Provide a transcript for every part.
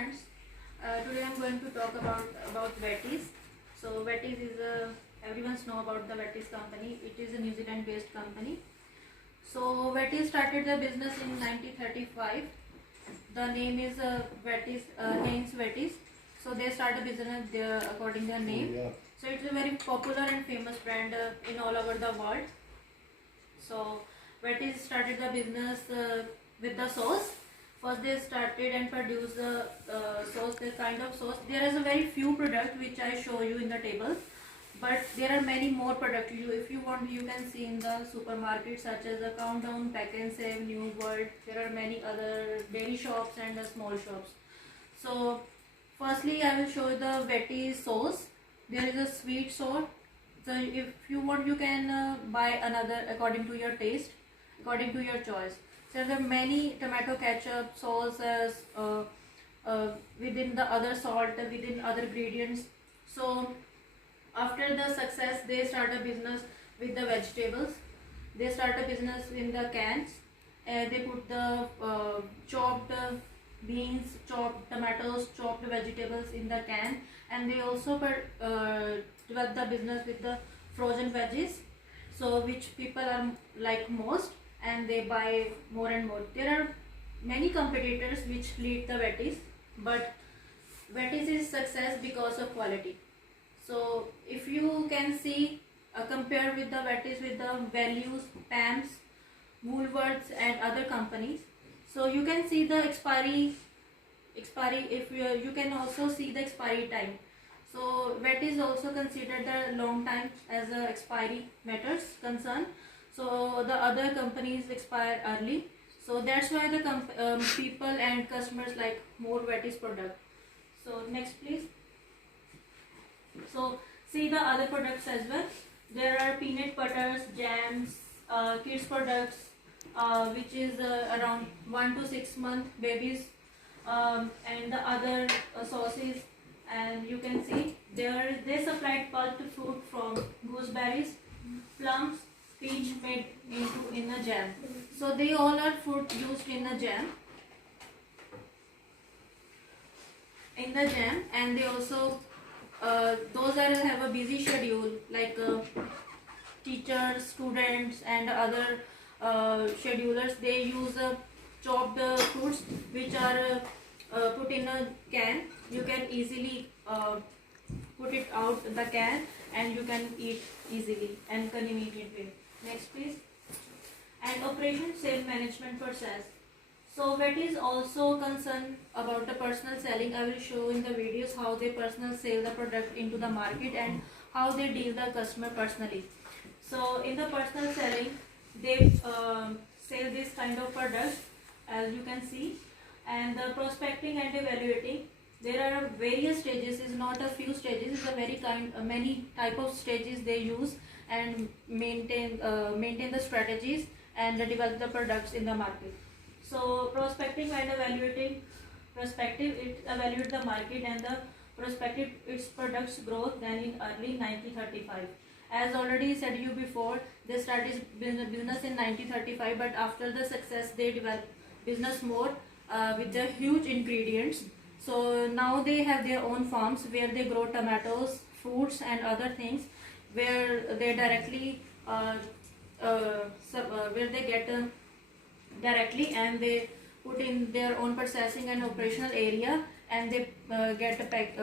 friends, today I'm going to talk about Wetties. So Wetties is everyone's know about the Wetties company. It is a New Zealand based company. So Wetties started their business in 1935. The name is Wetties, Heinz Wetties. So they started business there according to their name. Yeah. So it's a very popular and famous brand in all over the world. So Wetties started the business with the sauce. First they started and produced the sauce, the kind of sauce. There is a very few product which I show you in the table, but there are many more products. If you want, you can see in the supermarket such as the Countdown, Pack and Save, New World. There are many other dairy shops and small shops. So firstly, I will show the Wetties sauce. There is a sweet sauce. So if you want, you can buy another according to your taste, according to your choice. So there are many tomato ketchup, sauces within the other salt, within other ingredients. So after the success, they start a business with the vegetables. They start a business in the cans. They put the chopped beans, chopped tomatoes, chopped vegetables in the can, and they also develop the business with the frozen veggies, so which people are like most, and they buy more and more. There are many competitors which lead the Wetties, but Wetties is success because of quality. So if you can see, compare with the Wetties with the values, PAMS, Woolworths and other companies. So you can see the expiry. If you can also see the expiry time. So Wetties also considered the long time as a expiry matters concern. So the other companies expire early. So that's why the people and customers like more Wetties product. So next please. So see the other products as well. There are peanut butters, jams, kids products, which is around 1 to 6 month babies, and the other sauces. And you can see they supplied pulped fruit from gooseberries, plums, peach made in a jam. So they all are fruit used in a jam. And they also those are have a busy schedule like teachers, students and other schedulers. They use chopped fruits which are put in a can. You can easily put it out the can and you can eat easily and convenient way. Next please. And operation sale management process. So Wetties also concerned about the personal selling. I will show in the videos how they personal sell the product into the market and how they deal the customer personally. So in the personal selling, they sell this kind of product as you can see. And the prospecting and evaluating, there are various stages. Is not a few stages. It's a very many type of stages they use and maintain the strategies and develop the products in the market. So prospecting and evaluating. Prospective, it evaluate the market and the prospective its products growth than in early 1935. As already said you before, they started business in 1935, but after the success they developed business more with the huge ingredients. So now they have their own farms where they grow tomatoes, fruits and other things, where they directly where they get directly, and they put in their own processing and operational area, and they get a packed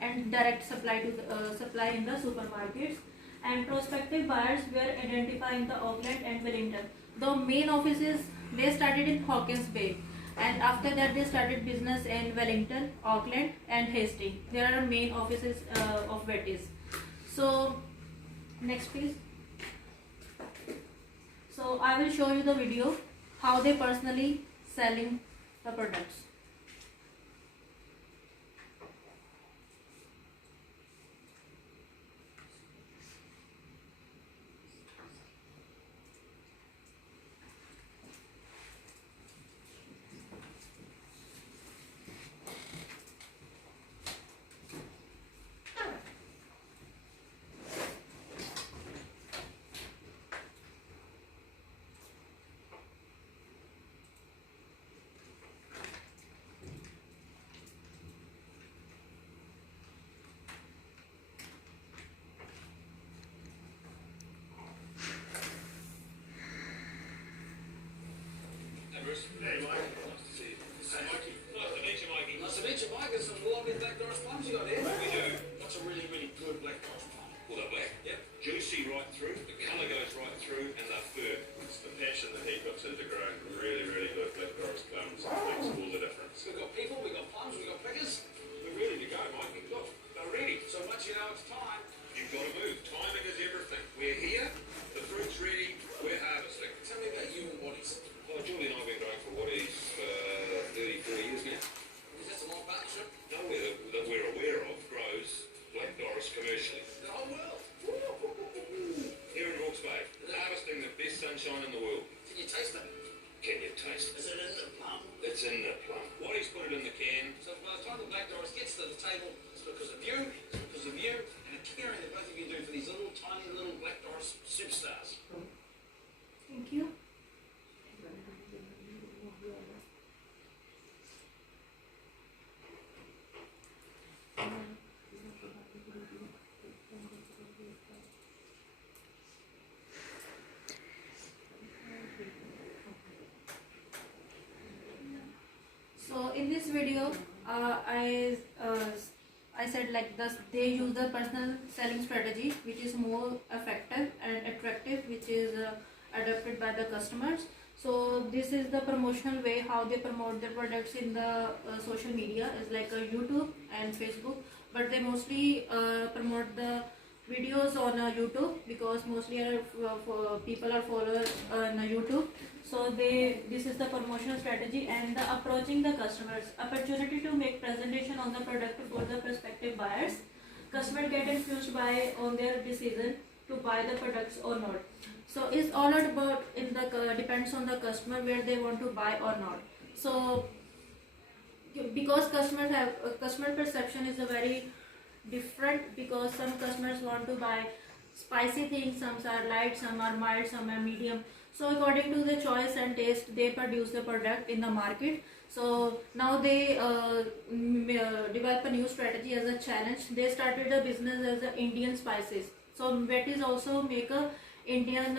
and direct supply to supply in the supermarkets. And prospective buyers were identified in the Auckland and Wellington. The main offices, they started in Hawke's Bay, and after that they started business in Wellington, Auckland and Hastings. There are main offices of Wetties. So next please. So I will show you the video how they personally selling the products. Bruce. Hey, Mike. Nice to see you. Hey, Mikey. Nice to meet you, Mikey. Nice to meet you, Mike. There's some lovely Black Doris plums you got here. We do. What's a really, really good Black Doris plum? Well, they're black. Yep. Juicy right through. The colour goes right through, and they're firm. It's the passion that he puts into growing really, really good Black Doris plums. It makes all the difference. We've got people, we've got plums, we've got pickers. We're ready to go, Mikey. Look, they're ready. So once you know it's time, you've got to move. Timing is everything. We're here. The fruit's ready. We're harvesting. Tell me about you and Waddies. Well, Julie and I have been growing for Waddies for 34 years now. Is that a long partnership? Nowhere that we're aware of grows Black Doris commercially. The whole world? Here in Hawke's Bay. Harvesting the best sunshine in the world. Can you taste it? Can you taste it? Is it in the plum? It's in the plum. Waddies put it in the can. So by the time the Black Doris gets to the table, it's because of you, and the caring that both of you do for these little, tiny little Black Doris superstars. Thank you. So in this video, I said like this, they use the personal selling strategy, which is more effective and attractive, which is adopted by the customers. So this is the promotional way how they promote their products in the social media, is like YouTube and Facebook, but they mostly promote the videos on YouTube, because mostly people are followers on YouTube. So this is the promotional strategy, and the approaching the customers, opportunity to make presentation on the product for the prospective buyers. Customer get influenced by on their decision to buy the products or not. So it's all about depends on the customer where they want to buy or not. So because customers have customer perception is a very different, because some customers want to buy spicy things, some are light, some are mild, some are medium. So according to the choice and taste, they produce the product in the market. So now they develop a new strategy as a challenge. They started a business as a Indian spices. So Betty's also make a Indian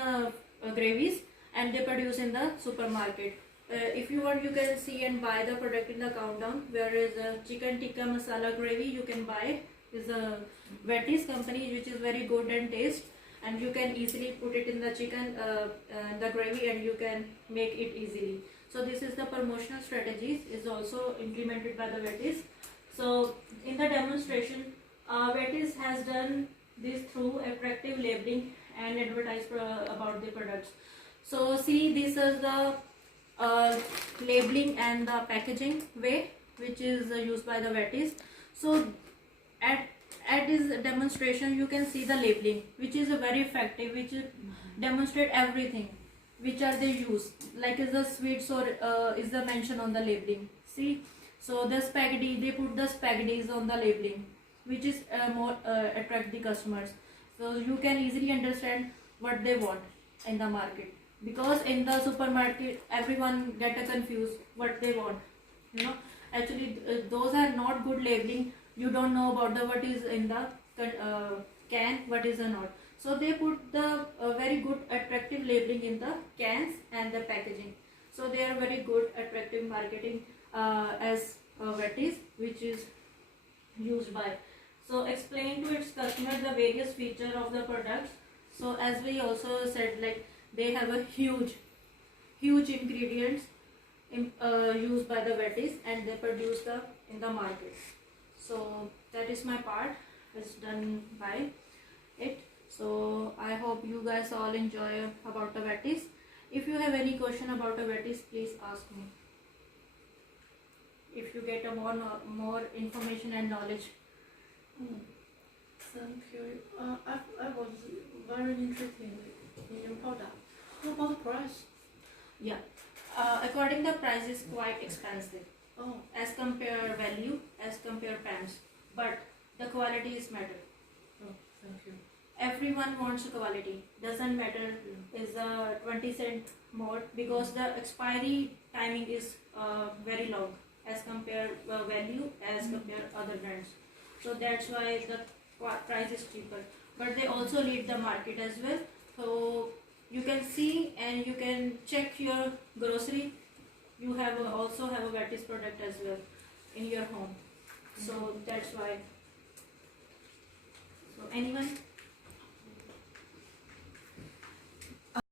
gravies, and they produce in the supermarket. If you want, you can see and buy the product in the countdown. Where is a chicken tikka masala gravy you can buy. Is a Betty's company, which is very good and taste, and you can easily put it in the chicken the gravy, and you can make it easily. So this is the promotional strategies is also implemented by the Betty's. So in the demonstration, Betty's has done this through attractive labeling and advertise about the products. So see, this is the labeling and the packaging way, which is used by the Betty's. So at this demonstration, you can see the labeling, which is very effective, which demonstrate everything which are they use, like is the sweets or is the mention on the labeling. See, so the spaghetti, they put the spaghettis on the labeling, which is more attract the customers. So you can easily understand what they want in the market, because in the supermarket everyone get confused what they want. Actually those are not good labeling. You don't know about the what is in the can, what is not. So they put the very good attractive labeling in the cans and the packaging. So they are very good attractive marketing as Betty's, which is used by. So explain to its customer the various feature of the products. So as we also said, like they have a huge ingredients used by the Betty's, and they produce in the market. So that is my part. It's done by it. So I hope you guys all enjoy about the Betty's. If you have any question about the Betty's, please ask me. If you get a more information and knowledge. Thank you. I was very interested in your product. How about the price? Yeah. According the price is quite expensive. Oh, As compare value, as compare pants. But the quality is matter. thank you. Everyone wants quality. Doesn't matter is 20 cent more, because the expiry timing is very long as compare value as compare other brands. So that's why the price is cheaper. But they also lead the market as well. So you can see and you can check your grocery you have also have a Vatis product as well in your home. So that's why. So anyone?